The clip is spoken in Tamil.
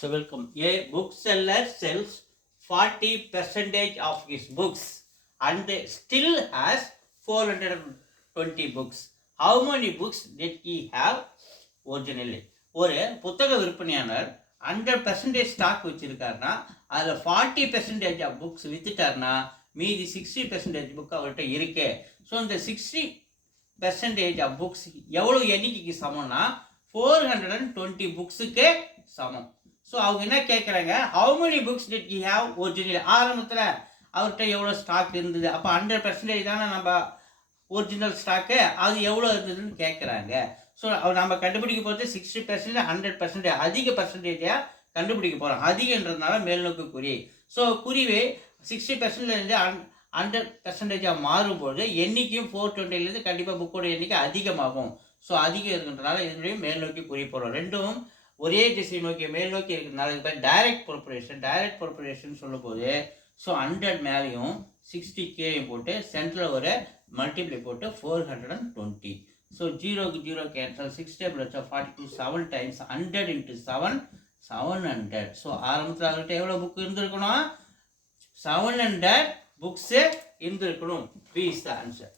So welcome. A bookseller sells 40% of his books and still has 420 books. How many books did he have originally? ஒரு புத்தக விற்பனையாளர் 100% ஸ்டாக் வச்சிருக்காருன்னா அதில் 40% ஆஃப் புக்ஸ் வித்துட்டாருன்னா மீதி 60% புக் அவர்கிட்ட இருக்கு. ஸோ இந்த 60% ஆஃப் புக்ஸ் எவ்வளோ எண்ணிக்கைக்கு சமம்னா 420 புக்ஸுக்கு சமம். ஸோ அவங்க என்ன கேட்குறாங்க, how many books did he have original. ஆரம்பத்தில் அவர்கிட்ட எவ்வளோ ஸ்டாக் இருந்தது, அப்போ 100% தானே நம்ம ஒரிஜினல் ஸ்டாக்கு, அது எவ்வளோ இருந்ததுன்னு கேட்குறாங்க. ஸோ நம்ம கண்டுபிடிக்க போகிறது 60%, 100%, அதிக பர்சன்டேஜாக கண்டுபிடிக்க போகிறோம். அதிகன்றதுனால மேல்நோக்கு குறி. ஸோ குறிவே 60%லேருந்து 100%ஆக மாறும்போது எண்ணிக்கையும் 420லேருந்து கண்டிப்பாக புக்கோட எண்ணிக்கை அதிகமாகும். ஸோ அதிகம் இருக்குன்றதுனால இதனுடைய மேல் நோக்கி குறி போகிறோம். ரெண்டும் ஒரே திசை நோக்கி மேல் நோக்கி இருக்கிறதுனால இது பேர் டைரக்ட் ப்ரொபரேஷன் சொல்லும் போது ஸோ 100 மேலேயும் 60 கீழே போட்டு சென்டரில் ஒரு மல்டிப்ளை போட்டு 420. ஸோ 0க்கு 0 கேன்சல், 6 டேபிள் வச்சா 42, 7 டைம்ஸ் 100 into 7 700. ஸோ ஆரம்பத்தில் அவர்கிட்ட எவ்வளோ புக் இருந்திருக்கணும், 700 புக்ஸு இருந்திருக்கணும். B is the answer.